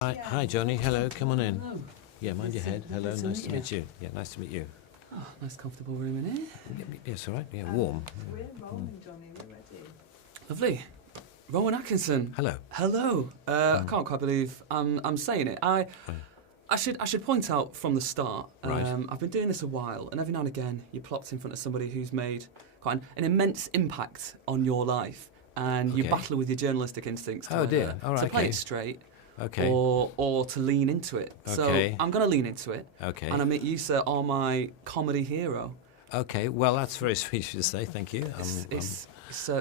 Hi, Johnny. Hello, come on in. Hello. Yeah, mind your head. Hello, nice to meet you. Yeah, nice to meet you. Oh, nice comfortable room in here. Yes, all right. Yeah, warm. We're rolling, Johnny. We're ready. Lovely. Rowan Atkinson. Hello. Hello. I can't quite believe I'm saying it. I should point out from the start. Right. I've been doing this a while, and every now and again you plopped in front of somebody who's made quite an immense impact on your life, and you Okay. battle with your journalistic instincts to, Oh, dear. All right, to play okay. it straight. Okay. Or to lean into it. Okay. So I'm going to lean into it. Okay. And I admit you, sir, are my comedy hero. Okay. Well, that's very sweet of you to say. Thank you. It's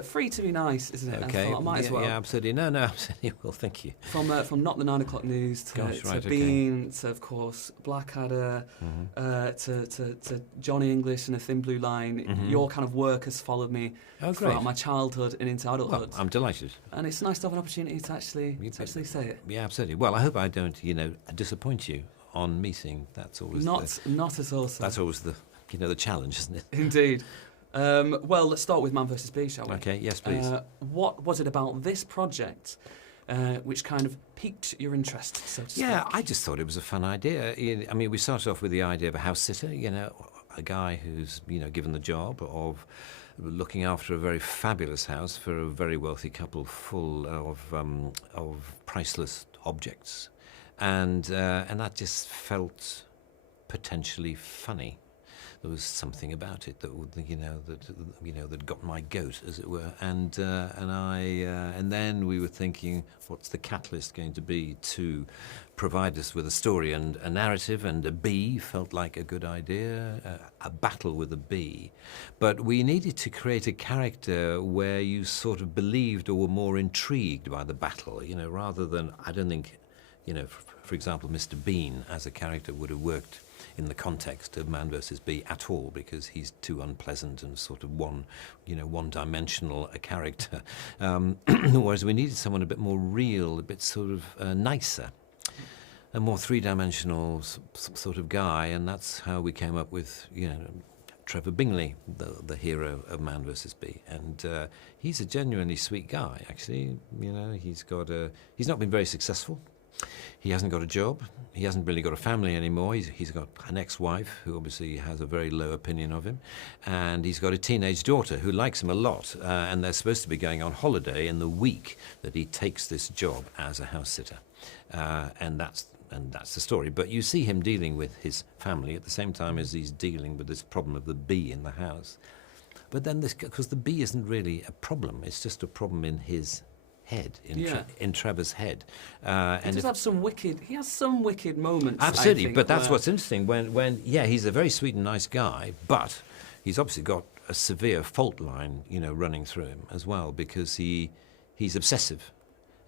free to be nice, isn't it? okay. I thought I might as well. Yeah, absolutely. No, absolutely. Well, thank you. From not the 9 o'clock news to, Gosh, right, to okay. Bean to, of course, Blackadder to Johnny English and a Thin Blue Line. Your kind of work has followed me Oh, throughout great. my childhood and into adulthood. Well, I'm delighted. And it's nice to have an opportunity to actually say it. Yeah, absolutely. Well, I hope I don't, disappoint you on meeting. That's always Not at all, sir. that's always the challenge, isn't it? Indeed. Well, let's start with Man vs. Bee, shall we? Okay. Yes, please. What was it about this project which kind of piqued your interest, so to speak? Yeah, I just thought it was a fun idea. I mean, we started off with the idea of a house sitter, a guy who's, given the job of looking after a very fabulous house for a very wealthy couple full of priceless objects. And that just felt potentially funny. There was something about it that that got my goat, as it were, and then we were thinking, what's the catalyst going to be to provide us with a story and a narrative? And a bee felt like a good idea, a battle with a bee, but we needed to create a character where you sort of believed or were more intrigued by the battle, rather than, I don't think, for example, Mr. Bean as a character would have worked in the context of Man vs. Bee at all, because he's too unpleasant and sort of one-dimensional a character. Whereas we needed someone a bit more real, a bit sort of nicer, a more three-dimensional sort of guy, and that's how we came up with, Trevor Bingley, the hero of Man vs. Bee, and he's a genuinely sweet guy. Actually, he's not been very successful. He hasn't got a job. He hasn't really got a family anymore. He's got an ex-wife who obviously has a very low opinion of him. And he's got a teenage daughter who likes him a lot. And they're supposed to be going on holiday in the week that he takes this job as a house sitter. And that's the story. But you see him dealing with his family at the same time as he's dealing with this problem of the bee in the house. But then because the bee isn't really a problem. It's just a problem in his head, in Trevor's head. He has some wicked moments. Absolutely, I think, but that's what's interesting. When he's a very sweet and nice guy, but he's obviously got a severe fault line, running through him as well, because he's obsessive,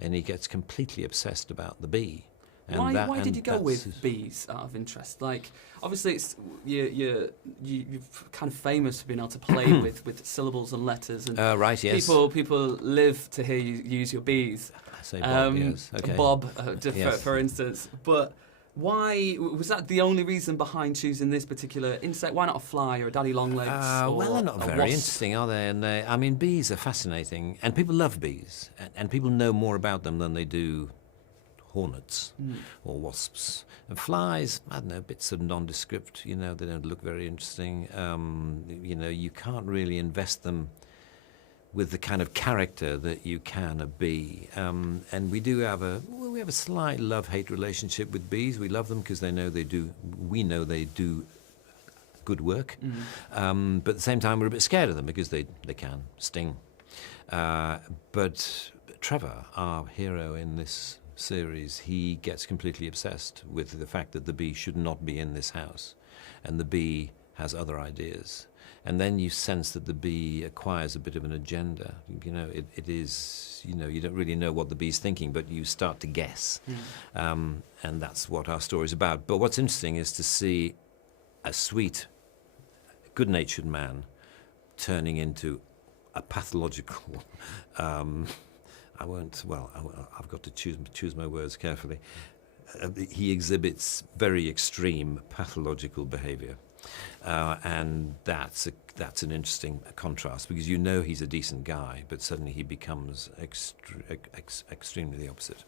and he gets completely obsessed about the bee. And why did you go with bees out of interest? Like, obviously, it's you're kind of famous for being able to play with syllables and letters. And right, yes. People live to hear you use your bees. I say Bob, yes. Okay. Bob, Yes. for instance. But why was that the only reason behind choosing this particular insect? Why not a fly or a daddy long legs? Well, they're not a very wasp? interesting, are they? And bees are fascinating, and people love bees, and people know more about them than they do hornets or wasps. And flies, I don't know, bits of nondescript, they don't look very interesting. You can't really invest them with the kind of character that you can a bee. And we have a slight love-hate relationship with bees. We love them because we know they do good work. But at the same time, we're a bit scared of them because they can sting. But Trevor, our hero in this series, he gets completely obsessed with the fact that the bee should not be in this house, and the bee has other ideas. And then you sense that the bee acquires a bit of an agenda. It is, you don't really know what the bee's thinking, but you start to guess. And that's what our story's about. But what's interesting is to see a sweet, good-natured man turning into a pathological I've got to choose my words carefully. He exhibits very extreme pathological behaviour, and that's an interesting contrast, because he's a decent guy, but suddenly he becomes extremely the opposite.